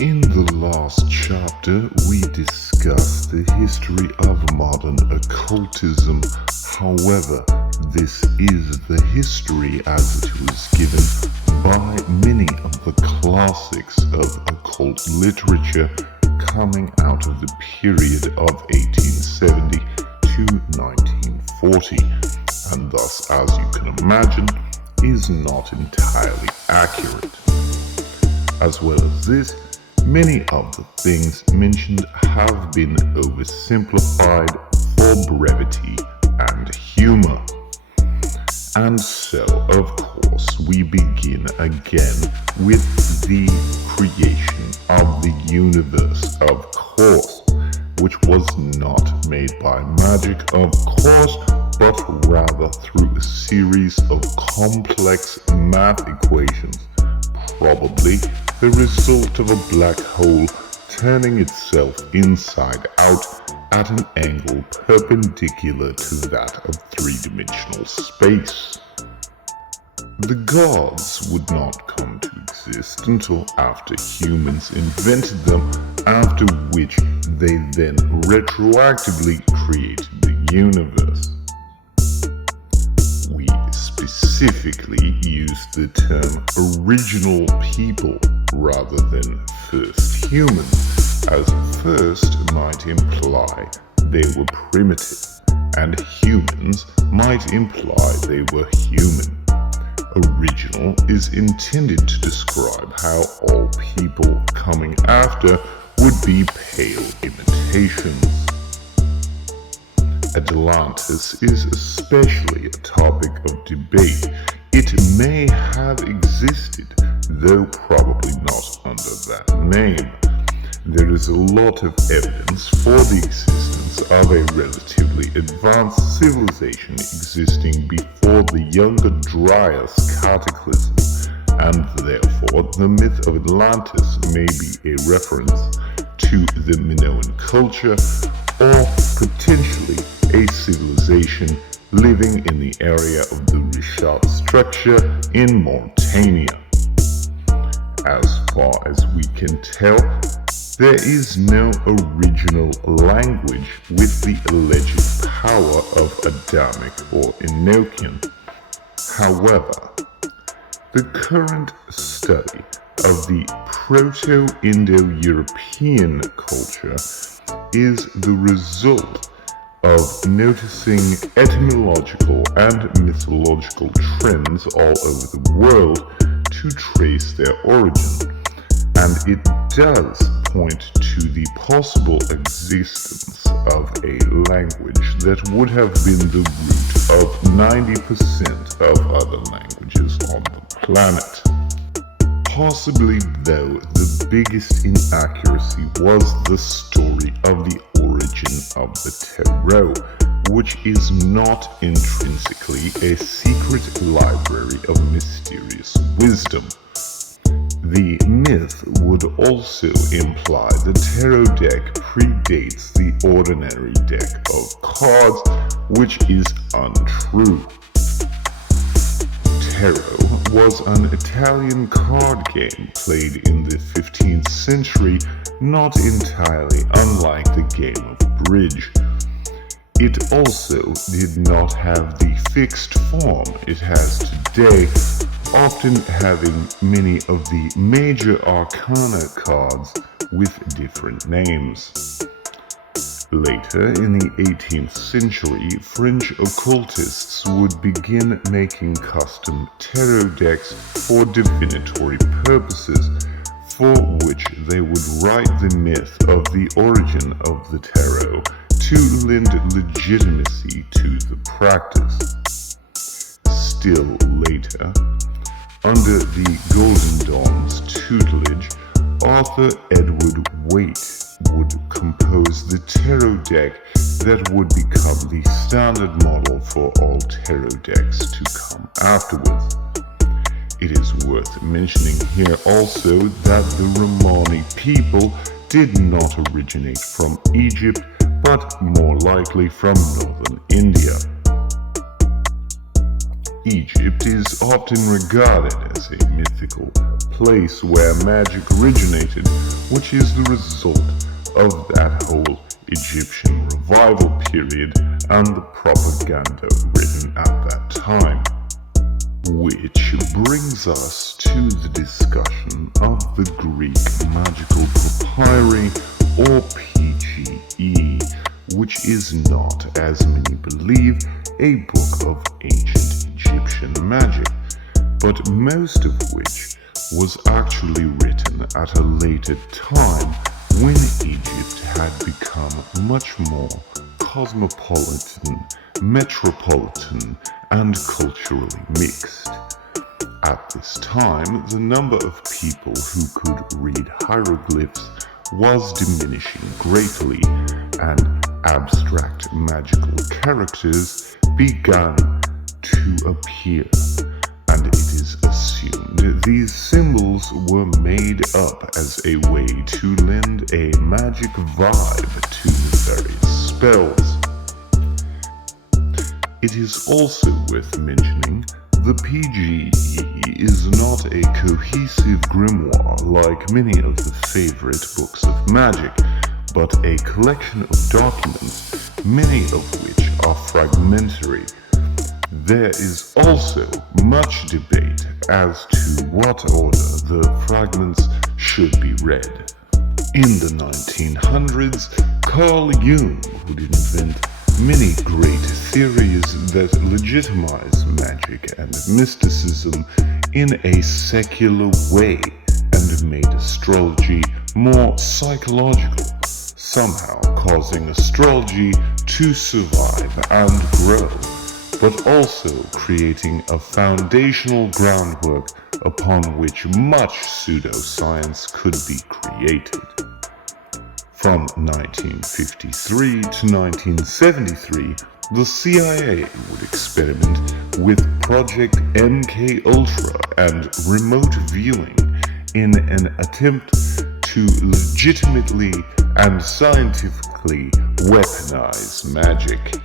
In the last chapter, we discussed the history of modern occultism. However, this is the history as it was given by many of the classics of occult literature coming out of the period of 1870 to 1940, and thus, as you can imagine, is not entirely accurate. As well as this, many of the things mentioned have been oversimplified for brevity and humor. And so, of course, we begin again with the creation of the universe, of course, which was not made by magic, of course, but rather through a series of complex math equations, probably the result of a black hole turning itself inside out at an angle perpendicular to that of three-dimensional space. The gods would not come to exist until after humans invented them, after which they then retroactively created the universe. We specifically use the term original people rather than first humans, as first might imply they were primitive, and humans might imply they were human. Original is intended to describe how all people coming after would be pale imitations. Atlantis is especially a topic of debate. It may have existed, though probably not under that name. There is a lot of evidence for the existence of a relatively advanced civilization existing before the Younger Dryas cataclysm, and therefore the myth of Atlantis may be a reference to the Minoan culture, or potentially a civilization living in the area of the Rishat structure in Mauritania. As far as we can tell, there is no original language with the alleged power of Adamic or Enochian. However, the current study of the Proto-Indo-European culture is the result of noticing etymological and mythological trends all over the world to trace their origin, and it does point to the possible existence of a language that would have been the root of 90% of other languages on the planet. Possibly, though, the biggest inaccuracy was the story of the origin of the tarot, which is not intrinsically a secret library of mysterious wisdom. The myth would also imply the tarot deck predates the ordinary deck of cards, which is untrue. Tarot was an Italian card game played in the 15th century, not entirely unlike the game of bridge. It also did not have the fixed form it has today, often having many of the major arcana cards with different names. Later in the 18th century, French occultists would begin making custom tarot decks for divinatory purposes, for which they would write the myth of the origin of the tarot to lend legitimacy to the practice. Still later, under the Golden Dawn's tutelage, Arthur Edward Waite would compose the tarot deck that would become the standard model for all tarot decks to come afterwards. It is worth mentioning here also that the Romani people did not originate from Egypt, but more likely from northern India. Egypt is often regarded as a mythical place where magic originated, which is the result of that whole Egyptian revival period and the propaganda written at that time. Which brings us to the discussion of the Greek magical papyri, or PGE, which is not, as many believe, a book of ancient Egyptian magic, but most of which was actually written at a later time when Egypt had become much more cosmopolitan, metropolitan, and culturally mixed. At this time, the number of people who could read hieroglyphs was diminishing greatly, and abstract magical characters began to appear, and it is assumed these symbols were made up as a way to lend a magic vibe to the various spells. It is also worth mentioning the PGE is not a cohesive grimoire like many of the favorite books of magic, but a collection of documents, many of which are fragmentary. There is also much debate as to what order the fragments should be read. In the 1900s, Carl Jung would invent many great theories that legitimize magic and mysticism in a secular way and made astrology more psychological, somehow causing astrology to survive and grow, but also creating a foundational groundwork upon which much pseudoscience could be created. From 1953 to 1973, the CIA would experiment with Project MKUltra and remote viewing in an attempt to legitimately and scientifically weaponize magic.